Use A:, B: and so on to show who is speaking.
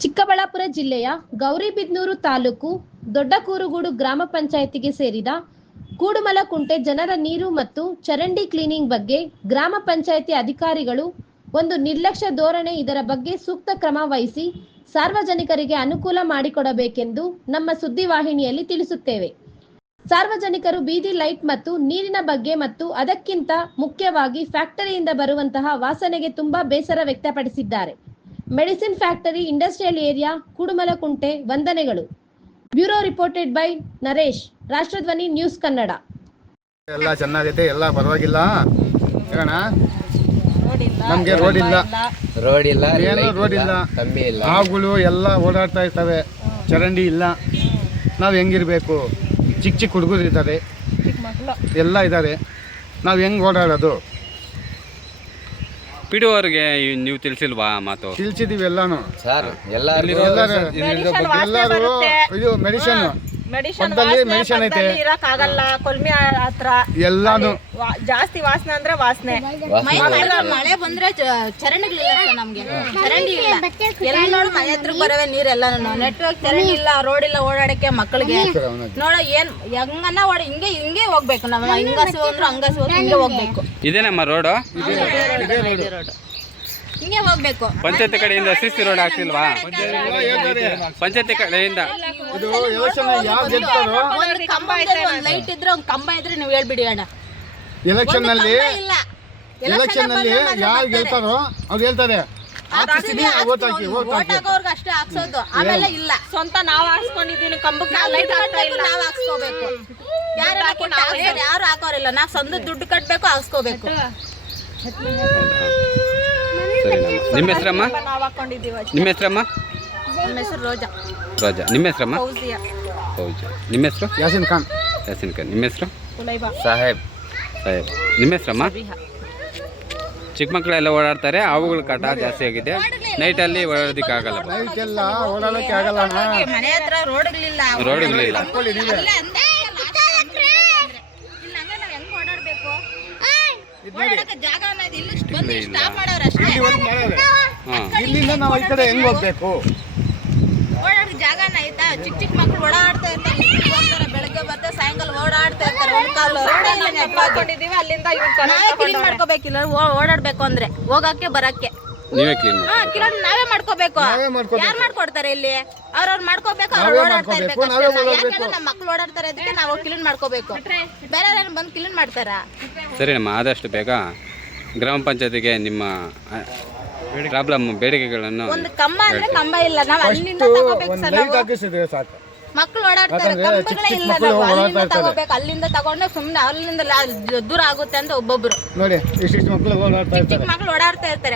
A: ಜಿಲ್ಲೆಯ ಗೌರಿಬಿದನೂರು ತಾಲೂಕು ದೊಡ್ಡಕೂರುಗೂಡು ಗ್ರಾಮ ಪಂಚಾಯಿತಿಗೆ ಸೇರಿದ ಕೂಡುಮಲಕುಂಟೆ ಜನರ ನೀರು ಮತ್ತು ಚರಂಡಿ ಕ್ಲೀನಿಂಗ್ ಬಗ್ಗೆ ಗ್ರಾಮ ಪಂಚಾಯಿತಿ ಅಧಿಕಾರಿಗಳು ಒಂದು ನಿರ್ಲಕ್ಷ್ಯ ಧೋರಣೆ ಇದರ ಬಗ್ಗೆ ಸೂಕ್ತ ಕ್ರಮ ವಹಿಸಿ ಸಾರ್ವಜನಿಕರಿಗೆ ಅನುಕೂಲ ಮಾಡಿಕೊಡಬೇಕೆಂದು ನಮ್ಮ ಸುದ್ದಿವಾಹಿನಿಯಲ್ಲಿ ತಿಳಿಸುತ್ತೇವೆ. ಸಾರ್ವಜನಿಕರು ಬೀದಿ ಲೈಟ್ ಮತ್ತು ನೀರಿನ ಬಗ್ಗೆ ಮತ್ತು ಅದಕ್ಕಿಂತ ಮುಖ್ಯವಾಗಿ ಫ್ಯಾಕ್ಟರಿಯಿಂದ ಬರುವಂತಹ ವಾಸನೆಗೆ ತುಂಬಾ ಬೇಸರ ವ್ಯಕ್ತಪಡಿಸಿದ್ದಾರೆ. Medicine factory industrial area Kudumalakunte ವಂದನೆಗಳು. Bureau reported by Naresh Rashtradhwani news Kannada.
B: ಎಲ್ಲ ಚೆನ್ನಾಗೈತೆ ಎಲ್ಲ ಪರವಾಗಿಲ್ಲ. ನಮ್ಗೆ ರೋಡ್ ಇಲ್ಲ.
C: ರೋಡ್ ಇಲ್ಲ
B: ಏನು ರೋಡ್ ಇಲ್ಲ. ಹಾವುಗಳು ಎಲ್ಲ ಓಡಾಡ್ತಾ ಇರ್ತವೆ. ಚರಂಡಿ ಇಲ್ಲ. ನಾವು ಹೆಂಗಿರ್ಬೇಕು? ಚಿಕ್ಕ ಚಿಕ್ಕ ಹುಡುಗರು ಇದ್ದಾರೆ. ಎಲ್ಲ ಇದ್ದಾರೆ. ನಾವು ಹೆಂಗ್ ಓಡಾಡೋದು?
D: ಪಿ ಡಿ ಅವ್ರಿಗೆ ನೀವು ತಿಳಿಸಿಲ್ವಾ ಮಾತು?
B: ತಿಳಿಸಿದೀವಿ ಎಲ್ಲಾನು.
C: ಸರ್ ಎಲ್ಲ
B: ಎಲ್ಲರೂ ಎಲ್ಲರೂ ಇದು ಮೆಡಿಸಿನ್
E: ಮೆಡಿಷನ್
B: ಪಕ್ಕದಲ್ಲಿ ಮೆಡಿಸಿನ್ ಐತೆ.
E: ಇರಕ್ ಆಗಲ್ಲ ಕೊಲ್ಮಿ ಹತ್ರ.
B: ಎಲ್ಲಾನು.
E: ಜಾಸ್ತಿ ವಾಸನೆ ಅಂದ್ರೆ ವಾಸನೆ.
F: ಮಳೆ ಬಂದ್ರೆ ಚರಂಡಿಗಳಿಲ್ಲ ನಮ್ಗೆ. ಚರಂಡಿ ಇಲ್ಲ. ಎಲ್ಲ ನೋಡು ಮನೆ ಹತ್ರ ಬರವೆ ನೀರೆಲ್ಲ ನೆಟ್ವರ್ಕ್ ಚರಂಡಿ ಇಲ್ಲ ರೋಡ್ ಇಲ್ಲ ಓಡಾಡಕ್ಕೆ ಮಕ್ಕಳಿಗೆ ನೋಡ ಏನ್ ಹೆಂಗನ್ನ ಓಡ ಹಿಂಗೆ ಹಿಂಗೆ ಹೋಗ್ಬೇಕು ನಮ್ಮ ಹಿಂಗಸಿ ಹೋದ್ರು ಹಂಗಸಿ ಹೋದ್ರೆ ಹಿಂಗೆ ಹೋಗ್ಬೇಕು.
D: ಇದೇನಮ್ಮ ರೋಡು.
F: ಹಿಂಗೆ ಹೋಗ್ಬೇಕು.
D: ಪಂಚಾಯತಿ ಕಡೆಯಿಂದ ಸಿಸಿ ರೋಡ್ ಆಗ್ತಿಲ್ವಾ ಪಂಚಾಯತಿ ಕಡೆಯಿಂದ
F: ಕಂಬ ಇದ್ರೆ ಒಂದ್ ಲೈಟ್ ಇದ್ರೆ ಒಂದು ಕಂಬ ಇದ್ರೆ ನೀವು ಹೇಳ್ಬಿಡಿ ಅಣ್ಣ. ಎಲೆಕ್ಷನ್ನಲ್ಲಿ ಇಲ್ಲ.
B: ಎಲೆಕ್ಷನ್ನಲ್ಲಿ ಯಾರು ಗೆಲ್ತಾರೋ ಅವ್ರು ಹೇಳ್ತಾರೆ
F: ಅಷ್ಟೇ ಹಾಕ್ಸೋದು. ಆಮೇಲೆ ಇಲ್ಲ.
E: ಸ್ವಂತ ನಾವ್ ಹಾಕ್ಸ್ಕೊಂಡಿದೀನಿ ಕಂಬಕ್ಕೆ
F: ನಾವ್
E: ಲೈಟ್
F: ದುಡ್ಡು
E: ಇಲ್ಲ.
F: ನಾವ್ ಹಾಕ್ಸ್ಕೋಬೇಕು. ಯಾರು ಹಾಕ್ತಾರೆ ಯಾರು ಹಾಕೋರಿಲ್ಲ. ನಾ ಸ್ವಂತ ದುಡ್ಡು ಕಟ್ಬೇಕು ಹಾಕ್ಸ್ಕೋಬೇಕು.
D: ಸರಿನಮ್ಮ ನಿಮ್ಮ ಹೆಸರಮ್ಮ?
E: ನಾವು ಹಾಕೊಂಡಿದ್ದೀವಿ.
D: ನಿಮ್ಮ ಹೆಸರಮ್ಮ?
F: ನಮ್ಮ ಹೆಸರು ರೋಜಾ.
D: ರೋಜಾ. ನಿಮ್ಮ ಹೆಸರಮ್ಮ?
E: ಫೌಜಿಯಾ.
D: ನಿಮ್ಮ ಹೆಸರು?
B: ಯಾಸಿನ್ ಖಾನ್.
D: ಯಾಸಿನ್ ಖಾನ್. ನಿಮ್ಮ ಹೆಸರು?
E: ಉಲೈಬಾ.
C: ಸಾಹೇಬ್.
D: ಸಾಹೇಬ್. ನಿಮ್ಮ ಹೆಸರಮ್ಮ? ಚಿಕ್ಕ ಮಕ್ಕಳೆಲ್ಲ ಓಡಾಡ್ತಾರೆ. ಅವುಗಳ ಕಾಟ ಜಾಸ್ತಿ ಆಗಿದೆ. ನೈಟಲ್ಲಿ
B: ನೈಟ್ ಎಲ್ಲ ಓಡಾಡೋಕೆ ಆಗಲ್ಲ ಅಣ್ಣ
F: ಮನೆ ಹತ್ರ ರೋಡ್ಗಳಿಲ್ಲ
D: ರೋಡ್ಗಳಿಲ್ಲ
B: ಹಾಕೊಳ್ಳಿ ನೀವೇ
F: ಇಲ್ಲ ಅಂದ್ರೆ ಇಲ್ಲ ಹಂಗೆ ನಾವ್ ಹೆಂಗ್ ಓಡಾಡ್ಬೇಕು ಓಡಾಡಕ್ಕೆ ಜಾಗ ಅನ್ನೋದು ಇಲ್ಲಿ ಇಷ್ಟ್ ಬಂದು ಇಷ್ಟ್ ಸ್ಟಾಪ್ ಮಾಡೋರು ಅಷ್ಟೇ
B: ಇಲ್ಲಿ ಒಂದು ಮಾಡೋರೆ.
D: ಹಾಂ
B: ಇಲ್ಲಿಂದ ನಾವು ಈ ಕಡೆ ಹೆಂಗ್ ಹೋಗ್ಬೇಕು?
F: ಓಡಾಡಕ್ಕೆ ಜಾಗನ ಆಯ್ತಾ ಚಿಕ್ಕ ಚಿಕ್ಕ ಮಕ್ಳು ಓಡಾಡ್ತಾ ಇರ್ತಾರೆ ಬೆಳಗ್ಗೆ ಬರ್ತಾರೆ ಸಾಯಂಕಾಲ ಓಡಾಡ್ತಾ ಇರ್ತಾರೆ
E: ಅಲ್ಲಿಂದ
F: ನಾವೇ ಕ್ಲೀನ್ ಮಾಡ್ಕೋಬೇಕಿಲ್ಲ ಓಡಾಡ್ಬೇಕು ಅಂದ್ರೆ ಹೋಗಕ್ಕೆ ಬರಕ್ಕೆ.
D: ನೀವೇ ಕ್ಲೀನ್ ಮಾಡಿ
F: ಹಾ ಕ್ಲೀನ್ ನಾವೇ ಮಾಡ್ಕೋಬೇಕು. ಯಾರು ಮಾಡ್ಕೊಡ್ತಾರೆ ಇಲ್ಲಿ? ಅವ್ರವ್ರು ಮಾಡ್ಕೋಬೇಕು ಅವ್ರು ಓಡಾಡ್ತಾ ಇರ್ಬೇಕು. ಯಾಕೆಂದ್ರೆ ನಮ್ಮ ಮಕ್ಳು ಓಡಾಡ್ತಾರೆ ಅದಕ್ಕೆ ನಾವು ಕ್ಲೀನ್ ಮಾಡ್ಕೋಬೇಕು. ಬೇರೆ ಯಾರು ಬಂದು ಕ್ಲೀನ್ ಮಾಡ್ತಾರ?
D: ಸರಿನಮ್ಮ ಆದಷ್ಟು ಬೇಗ ಗ್ರಾಮ ಪಂಚಾಯತಿಗೆ ನಿಮ್ಮ ಪ್ರಾಬ್ಲಮ್ ಬೇಡಿಕೆಗಳನ್ನು
F: ಒಂದು ಕಂಬ ಅಂದ್ರೆ ಕಂಬ ಇಲ್ಲ ನಾವು ಅಲ್ಲಿಂದ ತಗೋಬೇಕು
B: ಒಂದು
F: ಸರ್
B: ಲೈಟ್ ಹಾಕಿಸಿದ್ರೆ ಸಾಕು.
F: ಮಕ್ಳು ಓಡಾಡ್ತಾರೆ
B: ಯಾಕಂದ್ರೆ ಚಿಕ್ಕ
F: ಕಂಬಗಳೇ
B: ಚಿಕ್ಕ
F: ಇಲ್ಲ ನಾವು ಅಲ್ಲಿಂದ
B: ಓಡಾಡ್ತಾ ಇರ್ತಾರೆ.
F: ತಗೋಬೇಕು ಅಲ್ಲಿಂದ ತಗೊಂಡು ಸುಮ್ನೆ ಅಲ್ಲಿಂದ ಲಾ- ದೂರ ಆಗುತ್ತೆ ಅಂತ ಒಬ್ಬೊಬ್ರು.
B: ನೋಡಿ ಇಷ್ಟಿಷ್ಟು ಮಕ್ಕಳು ಓಡಾಡ್ತಾ ಇರ್ತಾರೆ
F: ಚಿಕ್ಕ ಮಕ್ಳು ಓಡಾಡ್ತಾ ಇರ್ತಾರೆ.